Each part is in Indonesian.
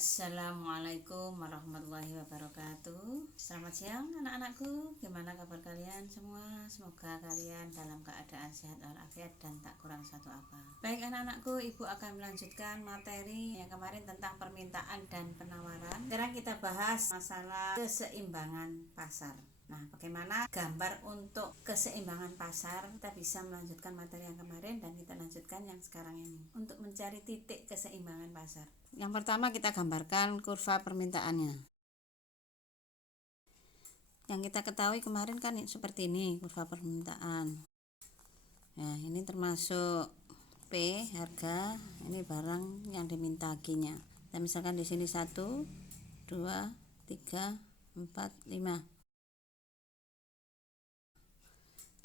Assalamualaikum warahmatullahi wabarakatuh. Selamat siang anak-anakku. Gimana kabar kalian semua? Semoga kalian dalam keadaan sehat walafiat dan tak kurang satu apa. Baik anak-anakku, ibu akan melanjutkan materi yang kemarin tentang permintaan dan penawaran. Sekarang kita bahas masalah keseimbangan pasar. Nah, bagaimana gambar untuk keseimbangan pasar? Kita bisa melanjutkan materi yang kemarin dan kita lanjutkan yang sekarang ini untuk mencari titik keseimbangan pasar. Yang pertama kita gambarkan kurva permintaannya. Yang kita ketahui kemarin kan seperti ini kurva permintaan. Nah, ini termasuk P harga, ini barang yang diminta G-nya. Dan misalkan di sini 1, 2, 3, 4, 5.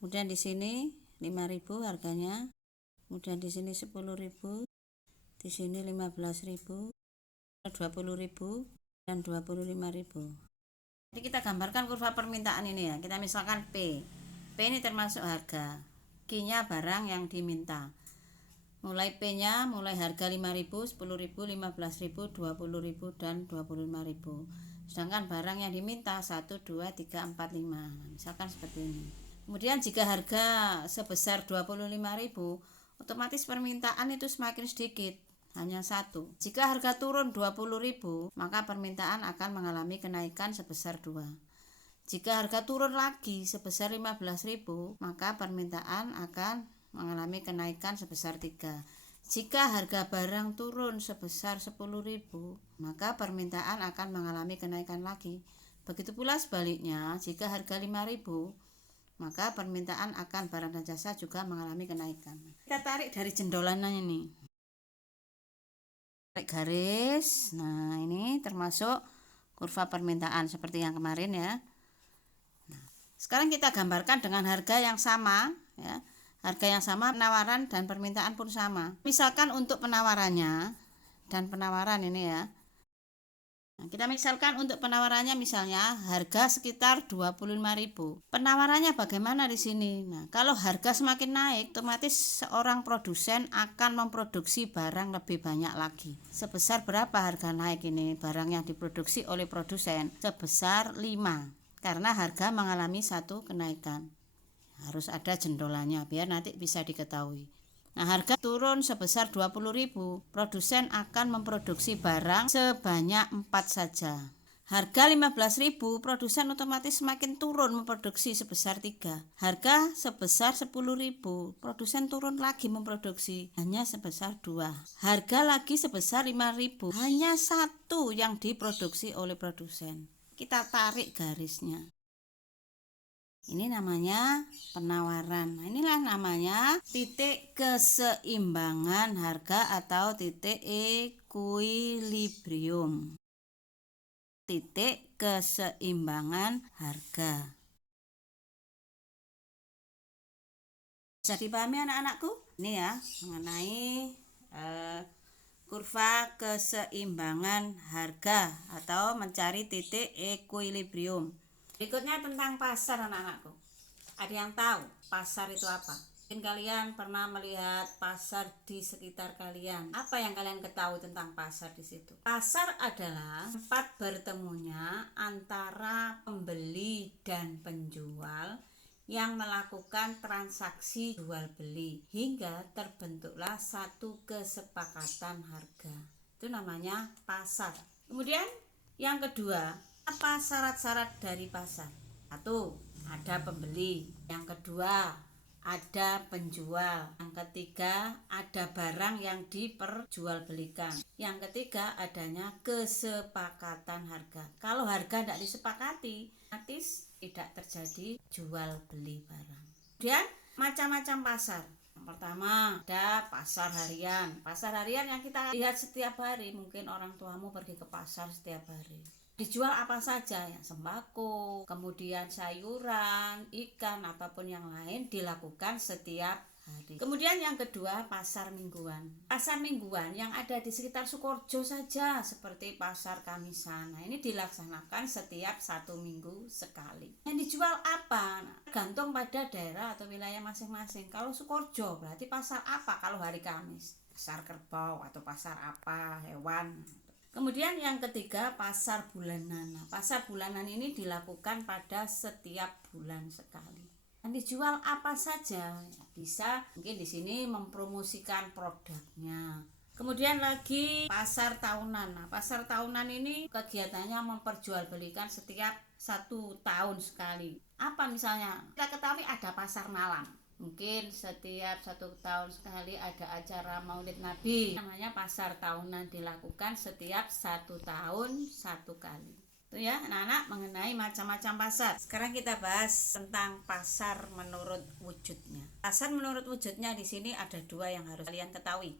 Kemudian di sini 5.000 harganya. Kemudian di sini 10.000, di sini 15.000, 20.000 dan 25.000. Jadi kita gambarkan kurva permintaan ini ya. Kita misalkan P. P ini termasuk harga. Q-nya barang yang diminta. Mulai P-nya mulai harga 5.000, 10.000, 15.000, 20.000 dan 25.000. Sedangkan barang yang diminta 1, 2, 3, 4, 5. Misalkan seperti ini. Kemudian jika harga sebesar 25.000, otomatis permintaan itu semakin sedikit, hanya 1. Jika harga turun 20.000, maka permintaan akan mengalami kenaikan sebesar 2. Jika harga turun lagi sebesar 15.000, maka permintaan akan mengalami kenaikan sebesar 3. Jika harga barang turun sebesar 10.000, maka permintaan akan mengalami kenaikan lagi. Begitu pula sebaliknya, jika harga 5.000, maka permintaan akan barang dan jasa juga mengalami kenaikan. Kita tarik dari jendolannya ini. Tarik garis. Nah, ini termasuk kurva permintaan seperti yang kemarin ya. Nah, sekarang kita gambarkan dengan harga yang sama ya. Harga yang sama, penawaran dan permintaan pun sama. Misalkan untuk penawarannya dan penawaran ini ya. Nah, kita misalkan untuk penawarannya misalnya harga sekitar 25.000. Penawarannya bagaimana di sini? Nah, kalau harga semakin naik, otomatis seorang produsen akan memproduksi barang lebih banyak lagi. Sebesar berapa harga naik ini? Barang yang diproduksi oleh produsen sebesar 5. Karena harga mengalami satu kenaikan. Harus ada jendolannya biar nanti bisa diketahui. Nah, harga turun sebesar 20.000, produsen akan memproduksi barang sebanyak 4 saja. Harga 15.000, produsen otomatis semakin turun memproduksi sebesar 3. Harga sebesar 10.000, produsen turun lagi memproduksi hanya sebesar 2. Harga lagi sebesar 5.000, hanya 1 yang diproduksi oleh produsen. Kita tarik garisnya. Ini namanya penawaran. Nah, inilah namanya titik keseimbangan harga atau titik equilibrium. Titik keseimbangan harga. Bisa dipahami anak-anakku? Ini ya mengenai kurva keseimbangan harga atau mencari titik equilibrium. Berikutnya tentang pasar anak-anakku. Ada yang tahu pasar itu apa? Mungkin kalian pernah melihat pasar di sekitar kalian. Apa yang kalian ketahui tentang pasar di situ? Pasar adalah tempat bertemunya antara pembeli dan penjual yang melakukan transaksi jual beli hingga terbentuklah satu kesepakatan harga. Itu namanya pasar. Kemudian yang kedua, apa syarat-syarat dari pasar? 1. Ada pembeli. Yang kedua, ada penjual. Yang ketiga, ada barang yang diperjualbelikan. Yang ketiga, adanya kesepakatan harga. Kalau harga tidak disepakati, otomatis tidak terjadi jual beli barang. Kemudian macam-macam pasar. Yang pertama ada pasar harian. Pasar harian yang kita lihat setiap hari. Mungkin orang tuamu pergi ke pasar setiap hari. Dijual apa saja, yang sembako, kemudian sayuran, ikan ataupun yang lain dilakukan setiap hari. Kemudian yang kedua, pasar mingguan. Pasar mingguan yang ada di sekitar Sukoharjo saja, seperti pasar Kamisan. Nah, ini dilaksanakan setiap 1 minggu sekali. Yang dijual apa? Nah, tergantung pada daerah atau wilayah masing-masing. Kalau Sukoharjo berarti pasar apa kalau hari Kamis? Pasar kerbau atau pasar apa, hewan. Kemudian yang ketiga, pasar bulanan. Nah, pasar bulanan ini dilakukan pada setiap bulan sekali. Dan dijual apa saja? Bisa mungkin di sini mempromosikan produknya. Kemudian lagi pasar tahunan. Nah, pasar tahunan ini kegiatannya memperjualbelikan setiap 1 tahun sekali. Apa misalnya? Kita ketahui ada pasar malam. Mungkin setiap 1 tahun sekali ada acara Maulid Nabi. Namanya pasar tahunan, dilakukan setiap 1 tahun 1 kali. Itu ya anak-anak mengenai macam-macam pasar. Sekarang kita bahas tentang pasar menurut wujudnya. Pasar menurut wujudnya di sini ada 2 yang harus kalian ketahui.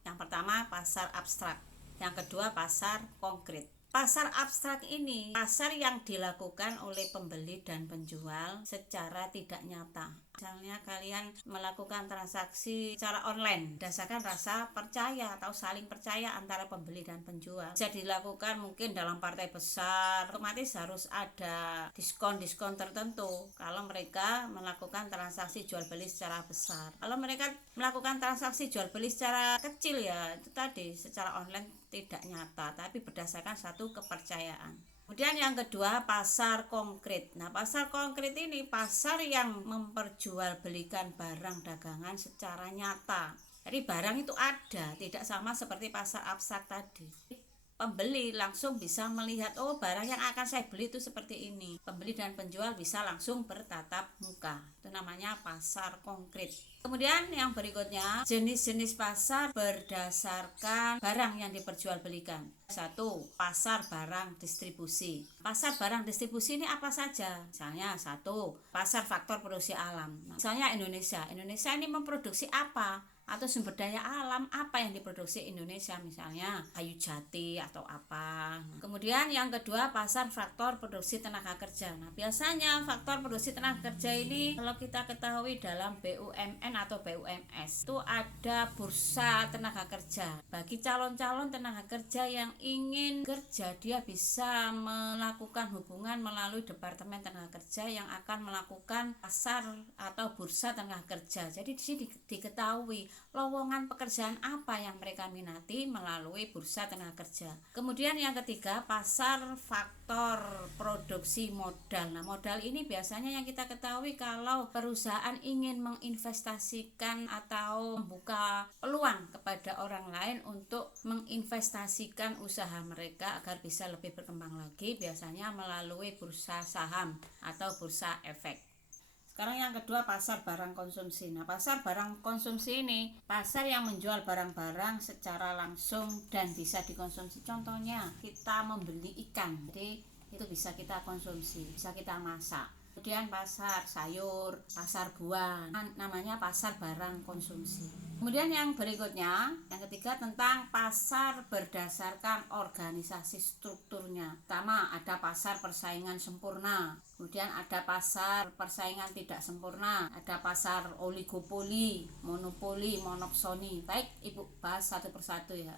Yang pertama pasar abstrak, yang kedua pasar konkret. Pasar abstrak ini pasar yang dilakukan oleh pembeli dan penjual secara tidak nyata. Misalnya kalian melakukan transaksi secara online berdasarkan rasa percaya atau saling percaya antara pembeli dan penjual. Bisa dilakukan mungkin dalam partai besar, otomatis harus ada diskon-diskon tertentu kalau mereka melakukan transaksi jual beli secara besar. Kalau mereka melakukan transaksi jual beli secara kecil, ya itu tadi secara online tidak nyata, tapi berdasarkan satu kepercayaan. Kemudian yang kedua pasar konkret. Nah, pasar konkret ini pasar yang memperjualbelikan barang dagangan secara nyata. Jadi barang itu ada, tidak sama seperti pasar abstrak tadi. Pembeli langsung bisa melihat, oh barang yang akan saya beli itu seperti ini. Pembeli dan penjual bisa langsung bertatap muka. Itu namanya pasar konkret. Kemudian yang berikutnya, jenis-jenis pasar berdasarkan barang yang diperjualbelikan. 1. Pasar barang distribusi. Pasar barang distribusi ini apa saja? Misalnya 1. Pasar faktor produksi alam. Misalnya Indonesia ini memproduksi apa? Atau sumber daya alam apa yang diproduksi Indonesia, misalnya kayu jati atau apa. Kemudian yang kedua pasar faktor produksi tenaga kerja. Nah, biasanya faktor produksi tenaga kerja ini kalau kita ketahui dalam BUMN atau BUMS itu ada bursa tenaga kerja. Bagi calon-calon tenaga kerja yang ingin kerja, dia bisa melakukan hubungan melalui Departemen Tenaga Kerja yang akan melakukan pasar atau bursa tenaga kerja. Jadi di sini diketahui lowongan pekerjaan apa yang mereka minati melalui bursa tenaga kerja. Kemudian yang ketiga pasar faktor produksi modal. Nah, modal ini biasanya yang kita ketahui kalau perusahaan ingin menginvestasikan atau membuka peluang kepada orang lain untuk menginvestasikan usaha mereka agar bisa lebih berkembang lagi, biasanya melalui bursa saham atau bursa efek. Sekarang yang kedua pasar barang konsumsi. Nah, pasar barang konsumsi ini pasar yang menjual barang-barang secara langsung dan bisa dikonsumsi. Contohnya kita membeli ikan, jadi itu bisa kita konsumsi, bisa kita masak. Kemudian pasar sayur, pasar buah, namanya pasar barang konsumsi. Kemudian yang berikutnya, yang ketiga tentang pasar berdasarkan organisasi strukturnya. Pertama ada pasar persaingan sempurna, kemudian ada pasar persaingan tidak sempurna, ada pasar oligopoli, monopoli, monopsoni. Baik, Ibu bahas satu persatu ya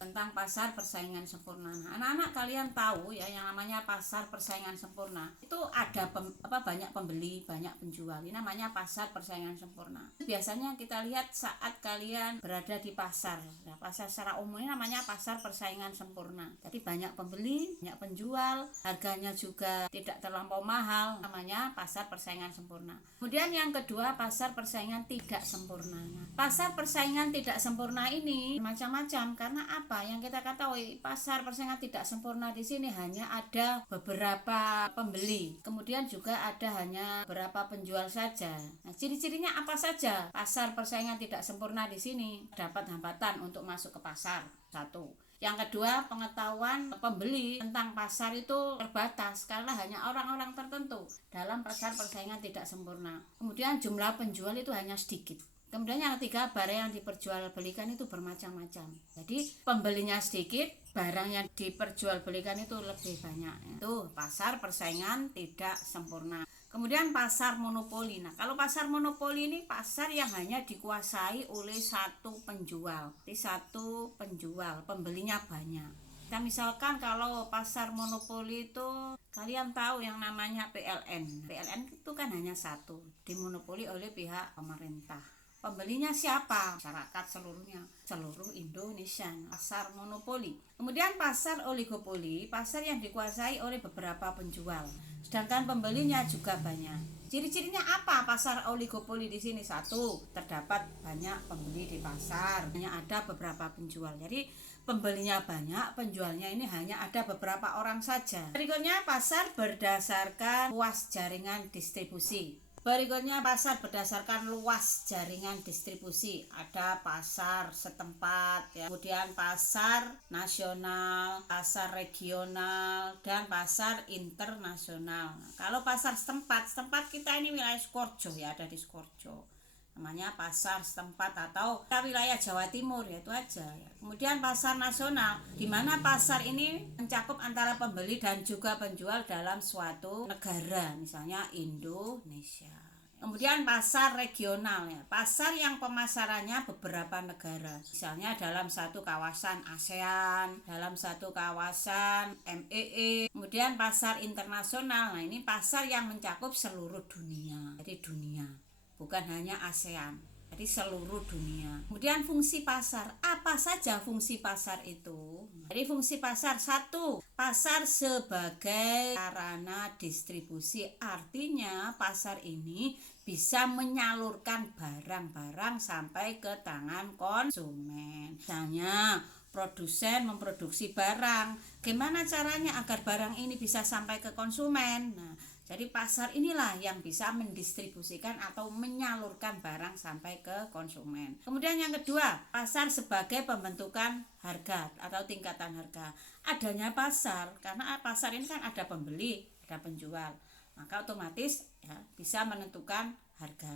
tentang pasar persaingan sempurna. Nah, anak-anak kalian tahu ya yang namanya pasar persaingan sempurna itu ada banyak pembeli, banyak penjual. Ini namanya pasar persaingan sempurna. Biasanya kita lihat saat kalian berada di pasar. Nah, pasar secara umum ini namanya pasar persaingan sempurna. Jadi banyak pembeli, banyak penjual, harganya juga tidak terlampau mahal. Namanya pasar persaingan sempurna. Kemudian yang kedua pasar persaingan tidak sempurna. Nah, pasar persaingan tidak sempurna ini macam-macam karena apa? Yang kita ketahui pasar persaingan tidak sempurna di sini hanya ada beberapa pembeli, kemudian juga ada hanya beberapa penjual saja. Nah, ciri-cirinya apa saja? Pasar persaingan tidak sempurna di sini dapat hambatan untuk masuk ke pasar. 1. Yang kedua, pengetahuan pembeli tentang pasar itu terbatas karena hanya orang-orang tertentu dalam pasar persaingan tidak sempurna. Kemudian jumlah penjual itu hanya sedikit. Kemudian yang ketiga, barang yang diperjualbelikan itu bermacam-macam. Jadi pembelinya sedikit, barang yang diperjualbelikan itu lebih banyak. Itu pasar persaingan tidak sempurna. Kemudian pasar monopoli. Nah, kalau pasar monopoli ini pasar yang hanya dikuasai oleh satu penjual. Jadi satu penjual, pembelinya banyak. Nah, misalkan kalau pasar monopoli itu kalian tahu yang namanya PLN. PLN itu kan hanya satu, dimonopoli oleh pihak pemerintah. Pembelinya siapa? Masyarakat seluruhnya, seluruh Indonesia. Pasar monopoli. Kemudian pasar oligopoli, pasar yang dikuasai oleh beberapa penjual, sedangkan pembelinya juga banyak. Ciri-cirinya apa pasar oligopoli di sini? Satu, terdapat banyak pembeli di pasar, hanya ada beberapa penjual. Jadi pembelinya banyak, penjualnya ini hanya ada beberapa orang saja. Berikutnya pasar berdasarkan luas jaringan distribusi. Berikutnya pasar berdasarkan luas jaringan distribusi. Ada pasar setempat, ya. Kemudian pasar nasional, pasar regional, dan pasar internasional. Nah, kalau pasar setempat kita ini wilayah Sukoharjo, ya, ada di Sukoharjo. Namanya pasar setempat atau wilayah Jawa Timur, ya itu aja, ya. Kemudian pasar nasional, di mana pasar ini mencakup antara pembeli dan juga penjual dalam suatu negara, misalnya Indonesia. Kemudian pasar regional, ya, pasar yang pemasarannya beberapa negara, misalnya dalam satu kawasan ASEAN, dalam satu kawasan MEE. Kemudian pasar internasional, nah ini pasar yang mencakup seluruh dunia, jadi dunia, bukan hanya ASEAN, jadi seluruh dunia. Kemudian fungsi pasar, apa saja fungsi pasar itu? Jadi fungsi pasar, satu, pasar sebagai sarana distribusi, artinya pasar ini bisa menyalurkan barang-barang sampai ke tangan konsumen. Misalnya produsen memproduksi barang, gimana caranya agar barang ini bisa sampai ke konsumen? Nah, jadi pasar inilah yang bisa mendistribusikan atau menyalurkan barang sampai ke konsumen. Kemudian yang kedua, pasar sebagai pembentukan harga atau tingkatan harga. Adanya pasar, karena pasar ini kan ada pembeli, ada penjual, maka otomatis, ya, bisa menentukan harga.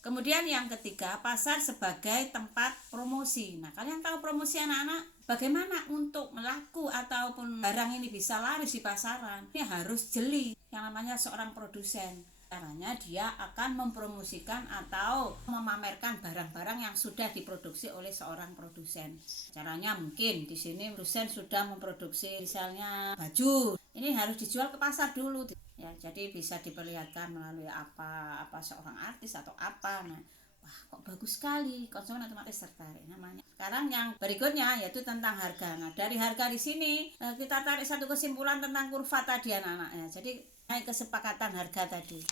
Kemudian yang ketiga, pasar sebagai tempat promosi. Nah, kalian tahu promosi anak-anak? Bagaimana untuk melaku ataupun barang ini bisa laris di pasaran? Ini harus jeli, yang namanya seorang produsen. Caranya dia akan mempromosikan atau memamerkan barang-barang yang sudah diproduksi oleh seorang produsen. Caranya mungkin di sini produsen sudah memproduksi misalnya baju. Ini harus dijual ke pasar dulu. Ya, jadi bisa diperlihatkan melalui apa seorang artis atau apa. Nah, wah kok bagus sekali, konsumen otomatis tertarik namanya. Sekarang yang berikutnya yaitu tentang harga. Nah, dari harga di sini kita tarik satu kesimpulan tentang kurva tadi anak-anak, ya. Jadi kesepakatan harga tadi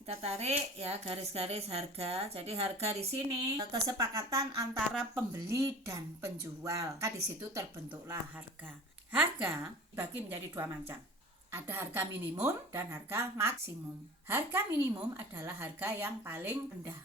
kita tarik, ya, garis-garis harga. Jadi harga di sini kesepakatan antara pembeli dan penjual. Maka di situ terbentuklah harga. Harga dibagi menjadi dua macam. Ada harga minimum dan harga maksimum. Harga minimum adalah harga yang paling rendah.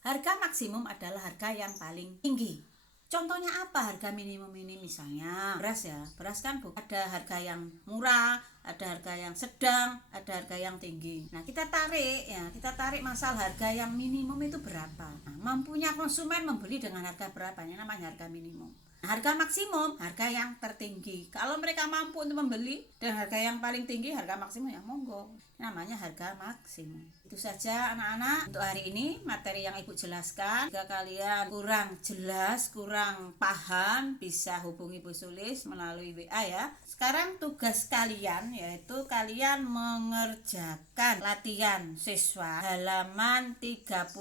Harga maksimum adalah harga yang paling tinggi. Contohnya apa harga minimum ini? Misalnya beras, ya. Beras kan ada harga yang murah, ada harga yang sedang, ada harga yang tinggi. Nah, kita tarik masalah harga yang minimum itu berapa. Nah, mampunya konsumen membeli dengan harga berapa? Ini namanya harga minimum. Nah, harga maksimum, harga yang tertinggi. Kalau mereka mampu untuk membeli dan harga yang paling tinggi, harga maksimum, ya monggo. Namanya harga maksimum. Itu saja anak-anak untuk hari ini materi yang Ibu jelaskan. Jika kalian kurang jelas, kurang paham, bisa hubungi Bu Sulis melalui WA, ya. Sekarang tugas kalian yaitu kalian mengerjakan latihan siswa halaman 34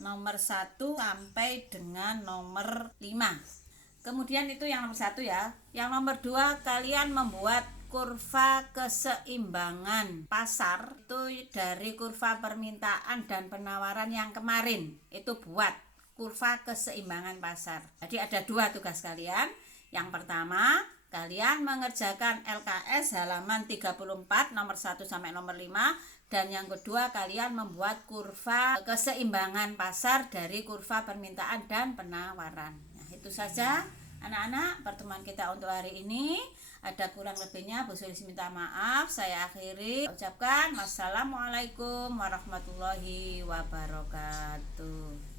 nomor 1 sampai dengan nomor 5. Kemudian itu yang nomor 1, ya. Yang nomor 2, kalian membuat kurva keseimbangan pasar itu dari kurva permintaan dan penawaran yang kemarin. Itu buat kurva keseimbangan pasar. Jadi ada 2 tugas kalian. Yang pertama, kalian mengerjakan LKS halaman 34 nomor 1 sampai nomor 5. Dan yang kedua, kalian membuat kurva keseimbangan pasar dari kurva permintaan dan penawaran. Nah, itu saja anak-anak pertemuan kita untuk hari ini. Ada kurang lebihnya Bu Sulis minta maaf. Saya akhiri ucapkan wassalamualaikum warahmatullahi wabarakatuh.